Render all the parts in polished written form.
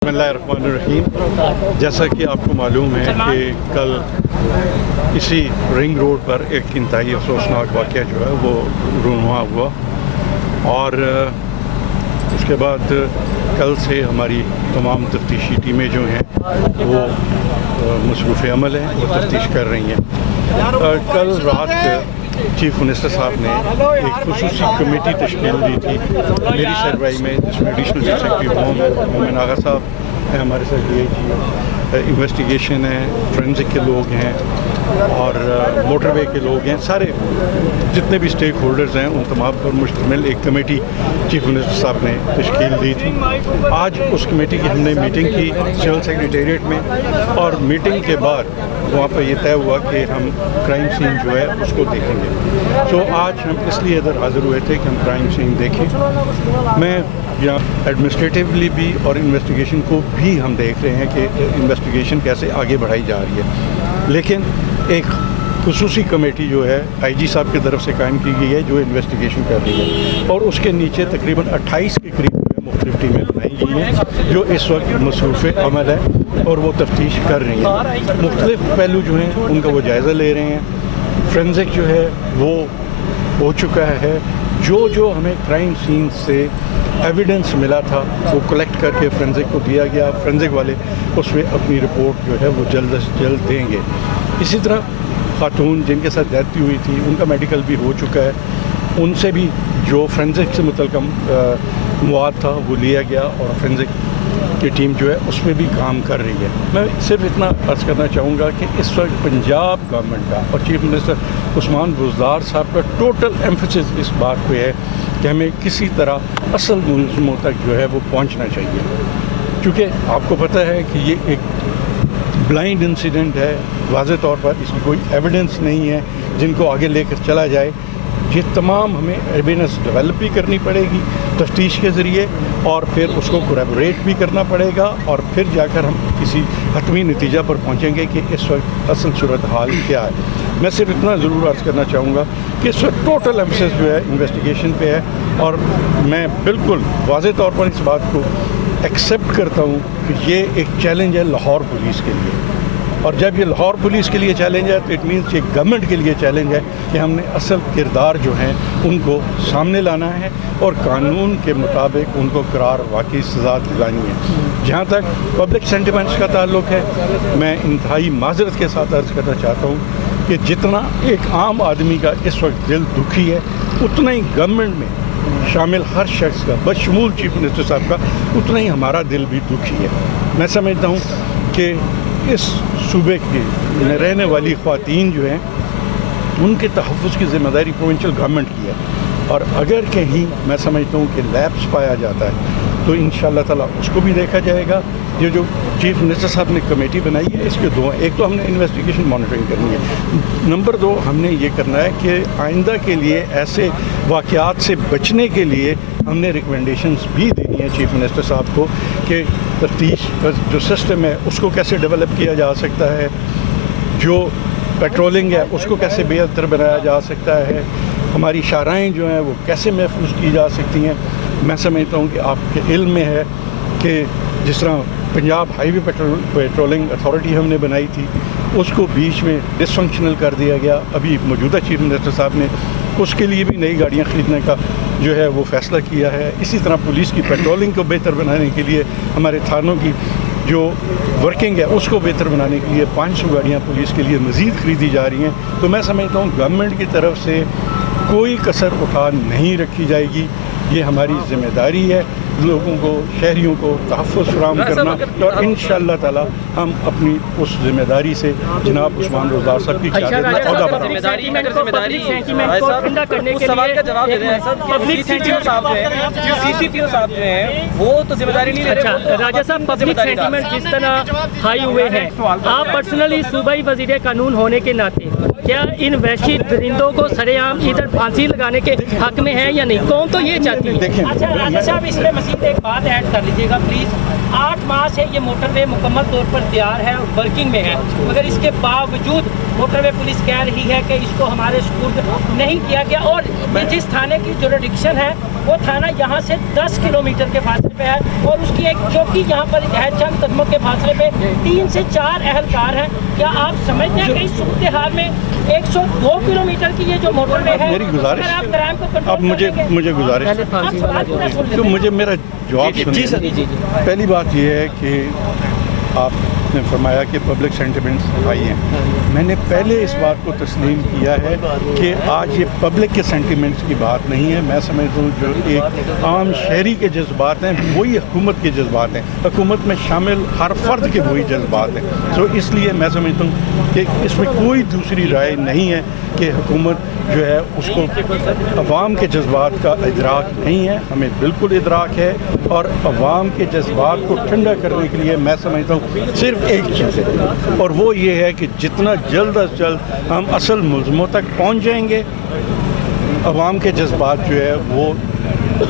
बिस्मिल्लाहिर्रहमानिर्रहीम। जैसा कि आपको मालूम है कि कल इसी रिंग रोड पर एक इंतहाई अफसोसनाक वाक़या जो है वो रूनुमा हुआ और उसके बाद कल से हमारी तमाम तफ्तीशी टीमें जो हैं वो मसरूफ़ अमल हैं, वो तफ्तीश कर रही हैं। कल रात चीफ मिनिस्टर साहब ने एक खुसूसी कमेटी तश्कील दी थी मेरी सरवाई में, जिसमें एडिशनल चीफ सेक्रेटरी मोमिन आगा साहब हैं, हमारे साथ DIG इन्वेस्टिगेशन है, फोरेंसिक के लोग हैं और मोटरवे के लोग हैं, सारे जितने भी स्टेक होल्डर्स हैं उन तमाम पर मुश्तमिल एक कमेटी चीफ मिनिस्टर साहब ने तश्कील दी थी। आज उस कमेटी की हमने मीटिंग की सिविल सेक्रेटेरिएट में और मीटिंग के बाद वहाँ पर यह तय हुआ कि हम क्राइम सीन जो है उसको देखेंगे। तो आज हम इसलिए इधर हाज़िर हुए थे कि हम क्राइम सीन देखें। मैं यहाँ एडमिनिस्ट्रेटिवली भी और इन्वेस्टिगेशन को भी हम देख रहे हैं कि इन्वेस्टिगेशन कैसे आगे बढ़ाई जा रही है, लेकिन एक खुसूसी कमेटी जो है IG साहब की तरफ से कायम की गई है जो इन्वेस्टिगेशन कर रही है और उसके नीचे तकरीबन 28 के करीब मुख्तलिफ टीमें बनाई गई हैं जो इस वक्त मसरूफ़ अमल है और वो तफ्तीश कर रही हैं। मुख्तलिफ पहलू जो हैं उनका वो जायज़ा ले रहे हैं। फोरेंसिक जो है वो हो चुका है, जो हमें क्राइम सीन से एविडेंस मिला था वो कलेक्ट करके फोरेंसिक को दिया गया। फोरेंसिक वाले उसमें अपनी रिपोर्ट जो है वो जल्द से जल्द देंगे। इसी तरह खातून जिनके साथ डेथ हुई थी उनका मेडिकल भी हो चुका है, उनसे भी जो फोरेंसिक से मुतल्लिक़ मवाद था वो लिया गया और फोरेंसिक की टीम जो है उसमें भी काम कर रही है। मैं सिर्फ इतना अर्ज़ करना चाहूँगा कि इस वक्त पंजाब गवर्नमेंट का और चीफ मिनिस्टर उस्मान बुज़दार साहब का टोटल एम्फेसिस इस बात पे है कि हमें किसी तरह असल मुलज़िमों तक जो है वो पहुँचना चाहिए, क्योंकि आपको पता है कि ये एक ब्लाइंड इंसिडेंट है, वाज़े तौर पर इसकी कोई एविडेंस नहीं है जिनको आगे लेकर चला जाए। ये तमाम हमें एविडेंस डेवलप भी करनी पड़ेगी तफ्तीश के ज़रिए और फिर उसको कोलैबोरेट भी करना पड़ेगा और फिर जाकर हम किसी हतमी नतीजा पर पहुँचेंगे कि इस वक्त असल सूरत हाल क्या है। मैं सिर्फ इतना ज़रूर अर्ज़ करना चाहूँगा कि इस वक्त टोटल एम्फेसिस जो है इन्वेस्टिगेशन पे है और मैं बिल्कुल वाज़े तौर पर इस बात को एक्सेप्ट करता हूँ कि ये एक चैलेंज है लाहौर पुलिस के लिए, और जब ये लाहौर पुलिस के लिए चैलेंज है तो इट मीन्स ये गवर्नमेंट के लिए चैलेंज है कि हमने असल किरदार जो हैं उनको सामने लाना है और कानून के मुताबिक उनको करार वाकई सज़ा दिलानी है। जहाँ तक पब्लिक सेंटिमेंट्स का ताल्लुक है, मैं इंतहाई माजरत के साथ अर्ज़ करना चाहता हूँ कि जितना एक आम आदमी का इस वक्त दिल दुखी है उतना ही गवर्नमेंट में शामिल हर शख्स का बशमूल चीफ मिनिस्टर साहब का उतना ही हमारा दिल भी दुखी है। मैं समझता हूँ कि इस सूबे की रहने वाली ख़वातीन जो हैं उनके तहफ़्फ़ुज़ की ज़िम्मेदारी प्रोविंशियल गवर्नमेंट की है और अगर कहीं मैं समझता हूँ कि लैप्स पाया जाता है तो इंशाअल्लाह ताला उसको भी देखा जाएगा। ये जो चीफ मिनिस्टर साहब ने कमेटी बनाई है इसके दो हैं, एक तो हमने इन्वेस्टिगेशन मॉनिटरिंग करनी है, नंबर 2 हमने ये करना है कि आइंदा के लिए ऐसे वाक़यात से बचने के लिए हमने रिकमेंडेशंस भी देनी है चीफ मिनिस्टर साहब को कि तफ्तीश का जो सिस्टम है उसको कैसे डेवलप किया जा सकता है, जो पेट्रोलिंग है उसको कैसे बेहतर बनाया जा सकता है, हमारी शाहराएँ जो हैं वो कैसे महफूज की जा सकती हैं। मैं समझता हूँ कि आपके इल्म में है कि जिस तरह पंजाब हाईवे पेट्रोलिंग अथॉरिटी हमने बनाई थी उसको बीच में डिसफंक्शनल कर दिया गया। अभी मौजूदा चीफ मिनिस्टर साहब ने उसके लिए भी नई गाड़ियाँ ख़रीदने का जो है वो फ़ैसला किया है। इसी तरह पुलिस की पेट्रोलिंग को बेहतर बनाने के लिए हमारे थानों की जो वर्किंग है उसको बेहतर बनाने के लिए 500 गाड़ियाँ पुलिस के लिए मज़ीद ख़रीदी जा रही हैं। तो मैं समझता हूँ गवर्नमेंट की तरफ से कोई कसर उठा नहीं रखी जाएगी। ये हमारी ज़िम्मेदारी है लोगों को, शहरियों को तहफ़्फ़ुज़ फराहम करना और इंशाअल्लाह ताला हम अपनी उस ज़िम्मेदारी से जनाब उस्मान बुज़दार साहब की सवाल का जवाब दे रहे हैं सर। पब्लिक CTO साहब जो हैं वो तो जिम्मेदारी नहीं ले रहे। अच्छा राजा साहब, पब्लिक सेंटीमेंट जिस तरह हाई हुए हैं, आप पर्सनली सूबाई वज़ीर कानून होने के नाते क्या इन वहशी दरिंदों को सरेआम इधर फांसी लगाने के हक में है या नहीं? कौन तो ये चाहती है। अच्छा राजा साहब, इसमें मज़ीद एक बात ऐड कर लीजिएगा प्लीज़। 8 माह से ये मोटरवे मुकम्मल तौर पर तैयार है और वर्किंग में है, मगर इसके बावजूद मोटरवे पुलिस कह रही है कि इसको हमारे स्कूल नहीं किया गया, और ये जिस थाने की जुरिडिक्शन है वो थाना यहाँ से 10 किलोमीटर के फासले पे है, और उसकी एक चौकी यहाँ पर है चंद कदमों के फासले पे 3 से 4 अहलकार हैं। क्या आप समझते हैं कि इस सूरत हाल में 102 किलोमीटर की ये जो मोटरवे है, मेरी गुजारिश, अगर आप क्राइम को कंट्रोल अब मुझे गुजारिश तो मुझे मेरा जवाब सुनिए। पहली बात ये है कि आपने फरमाया कि पब्लिक सेंटिमेंट्स हाई हैं। मैंने पहले इस बात को तस्लीम किया है कि आज ये पब्लिक के सेंटिमेंट्स की बात नहीं है। मैं समझता हूँ जो एक आम शहरी के जज्बात हैं वही हुकूमत के जज्बात हैं, हुकूमत में शामिल हर फर्द के वही जज्बात हैं। तो इसलिए मैं समझता हूँ कि इसमें कोई दूसरी राय नहीं है कि हुकूमत जो है उसको अवाम के जज्बात का इदराक नहीं है, हमें बिल्कुल इदराक है। और अवाम के जज्बात को ठंडा करने के लिए मैं समझता हूँ सिर्फ एक चीज़ है, और वो ये है कि जितना जल्द अज जल्द हम असल मुलज़मों तक पहुँच जाएंगे, अवाम के जज्बात जो है वो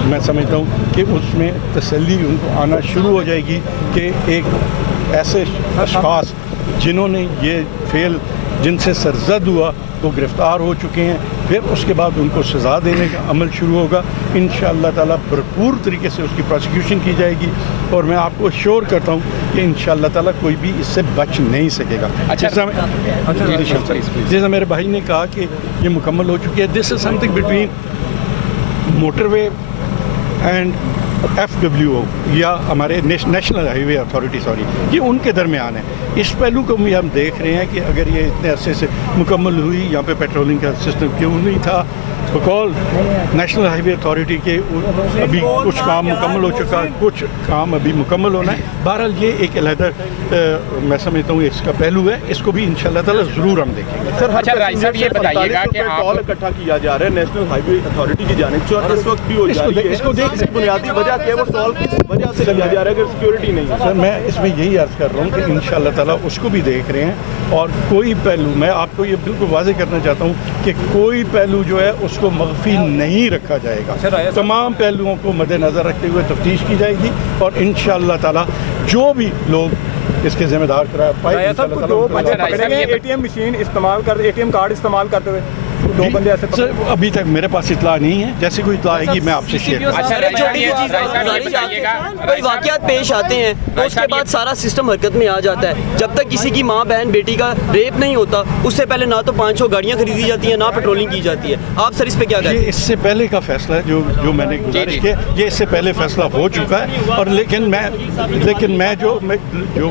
मैं समझता हूँ कि उसमें तसल्ली उनको आना शुरू हो जाएगी कि एक ऐसे अशख़ास जिन्होंने ये फेल जिनसे सरजद हुआ वो गिरफ़्तार हो चुके हैं, फिर उसके बाद उनको सज़ा देने का अमल शुरू होगा। इंशाअल्लाह ताला भरपूर तरीके से उसकी प्रोसिक्यूशन की जाएगी, और मैं आपको श्योर करता हूँ कि इंशाअल्लाह ताला कोई भी इससे बच नहीं सकेगा। जैसा मेरे भाई ने कहा कि ये मुकम्मल हो चुकी है, this is something between motorway and FWO या हमारे नेशनल हाईवे अथॉरिटी, ये उनके दरमियान है। इस पहलू को भी हम देख रहे हैं कि अगर ये इतने अरसे से मुकम्मल हुई, यहाँ पे पेट्रोलिंग का सिस्टम क्यों नहीं था, बकौल नेशनल हाईवे अथॉरिटी के अभी कुछ काम मुकम्मल हो चुका है, कुछ काम अभी मुकम्मल होना है। बहरहाल ये एक अलहदा मैं समझता हूँ इसका पहलू है, इसको भी इंशाअल्लाह ताला ज़रूर हम देखेंगे। सर, अच्छा राइस साहब ये बताइएगा कि आप इकट्ठा किया जा रहा है नेशनल हाईवे अथॉरिटी की जानिब से, और इस वक्त भी हो जा रही है, इसको देखने की बुनियादी वजह क्या है, वो सॉल्व किस वजह से किया जा रहा है कि सिक्योरिटी नहीं है? सर, मैं इसमें यही अर्ज़ कर रहा हूँ कि इंशाअल्लाह ताला उसको भी देख रहे हैं, और कोई पहलू मैं आपको ये बिल्कुल वाज़ेह करना चाहता हूँ कि कोई पहलू जो है उसको मख्फी नहीं रखा जाएगा। तमाम पहलुओं को मद्देनज़र रखते हुए तफ्तीश की जाएगी, और इंशाअल्लाह ताला जो भी लोग इसके जिम्मेदार करार पाए। ATM मशीन इस्तेमाल कर, ATM कार्ड इस्तेमाल करते हुए 2 बंदे ऐसे सर, अभी तक मेरे पास इतला नहीं है, जैसे कोई इतला आएगी मैं आपसे शेयर करूँगा। कोई वाक़यात पेश आते हैं तो उसके बाद सारा सिस्टम हरकत में आ जाता है। जब तक किसी की माँ बहन बेटी का रेप नहीं होता, उससे पहले ना तो 500 गाड़ियाँ खरीदी जाती हैं, ना पेट्रोलिंग की जाती है। आप सर इस पे क्या कहते हैं? इससे पहले का फैसला है जो मैंने गुजारिश किया, ये इससे पहले फैसला हो चुका है। और लेकिन मैं जो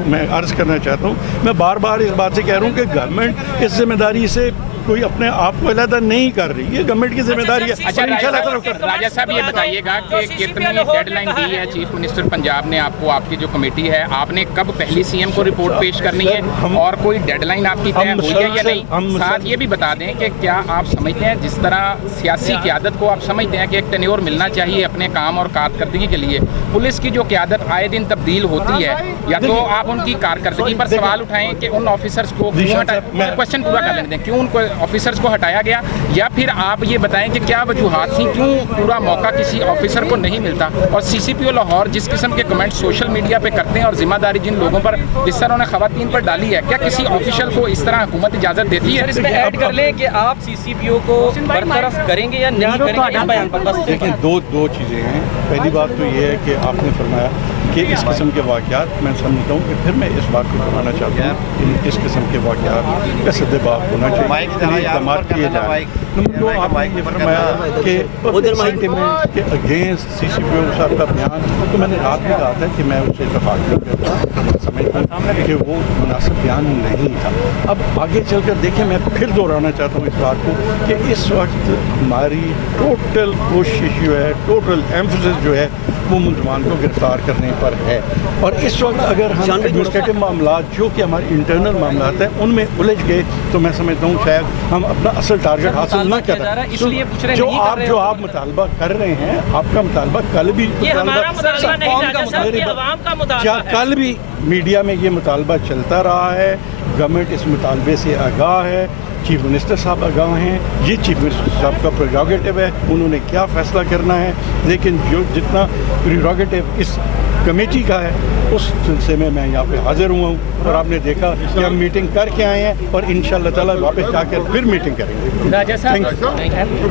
मैं अर्ज़ करना चाहता हूँ, मैं बार बार इस बात से कह रहा हूँ कि गवर्नमेंट इस जिम्मेदारी से कोई अपने आप को अलग नहीं कर रही है, गवर्नमेंट की जिम्मेदारी है। अच्छा राजा साहब ये बताइएगा कि कितनी डेडलाइन दी है चीफ मिनिस्टर पंजाब ने आपको, आपकी जो कमेटी है, आपने कब पहली सीएम को रिपोर्ट पेश करनी है, और कोई डेडलाइन आपकी तय हुई है या नहीं? साथ ये भी बता दें कि क्या आप समझते हैं जिस तरह सियासी क़यादत को आप समझते हैं कि एक टेन्योर मिलना चाहिए अपने काम और कारकर्दगी के लिए, पुलिस की जो क़यादत आए दिन तब्दील होती है, या तो आप उनकी कारकर्दगी पर सवाल उठाएं कि उन ऑफिसर्स को क्यों हटाया, क्वेश्चन पूरा कर लेने दें, क्यों उनको ऑफिसर्स को हटाया गया, या फिर आप ये बताएं कि क्या वजूहात थी, क्यों पूरा मौका किसी ऑफिसर को नहीं मिलता। और CCPO लाहौर जिस किस्म के कमेंट सोशल मीडिया पे करते हैं, और जिम्मेदारी जिन लोगों पर जिस तरह उन्होंने खवातीन पर डाली है, क्या किसी ऑफिशियल को इस तरह हुकूमत इजाज़त देती है? इसमें ऐड कर लें कि आप CCPO को बरतरफ करेंगे या नहीं करेंगे इस बयान पर? बस देखिए, दो चीज़ें हैं। पहली बात तो ये है कि आपने फरमाया कि इस किस्म के वाक़यात, मैं समझता हूँ कि फिर मैं इस बात को बताना चाहता हूँ कि इस किस्म के वाक़यात का सद्देबाब होना चाहिए, इक़दाम किए जाए। नंबर 2, आपने ये फरमाया कि सेंटिमेंट के अगेंस्ट CCPO साहब का बयान, तो मैंने रात में कहा था कि मैं उससे इत्तफ़ाक़ नहीं करता, समझता हूँ कि वो मुनासिब बयान नहीं था। अब आगे चलकर देखिए, मैं फिर दोहराना चाहता हूँ इस बात को कि इस वक्त हमारी टोटल कोशिश जो है, टोटल एम्फसिस जो है, वो मुलजमान को गिरफ्तार करने पर है। और इस वक्त अगर हम एडमिनिस्ट्रेटिव मामला जो कि हमारे इंटरनल मामला हैं उनमें उलझ गए, तो मैं समझता हूँ शायद हम अपना असल टारगेट हासिल न कर रहे हैं। जो आप मुतालबा कर रहे हैं, आपका मुतालबा कल भी, क्या कल भी मीडिया में ये मुतालबा चलता रहा है, गवर्नमेंट इस मुतालबे से आगाह है, चीफ मिनिस्टर साहब आगाह हैं, ये चीफ मिनिस्टर साहब का प्रेरोगेटिव है, उन्होंने क्या फ़ैसला करना है। लेकिन जो जितना प्रेरोगेटिव इस कमेटी का है, उस सिलसिले में मैं यहाँ पे हाजिर हुआ हूँ और आपने देखा कि हम मीटिंग करके आए हैं और इंशाअल्लाह ताला वापस जाकर फिर मीटिंग करेंगे। राजा साहब Thank you.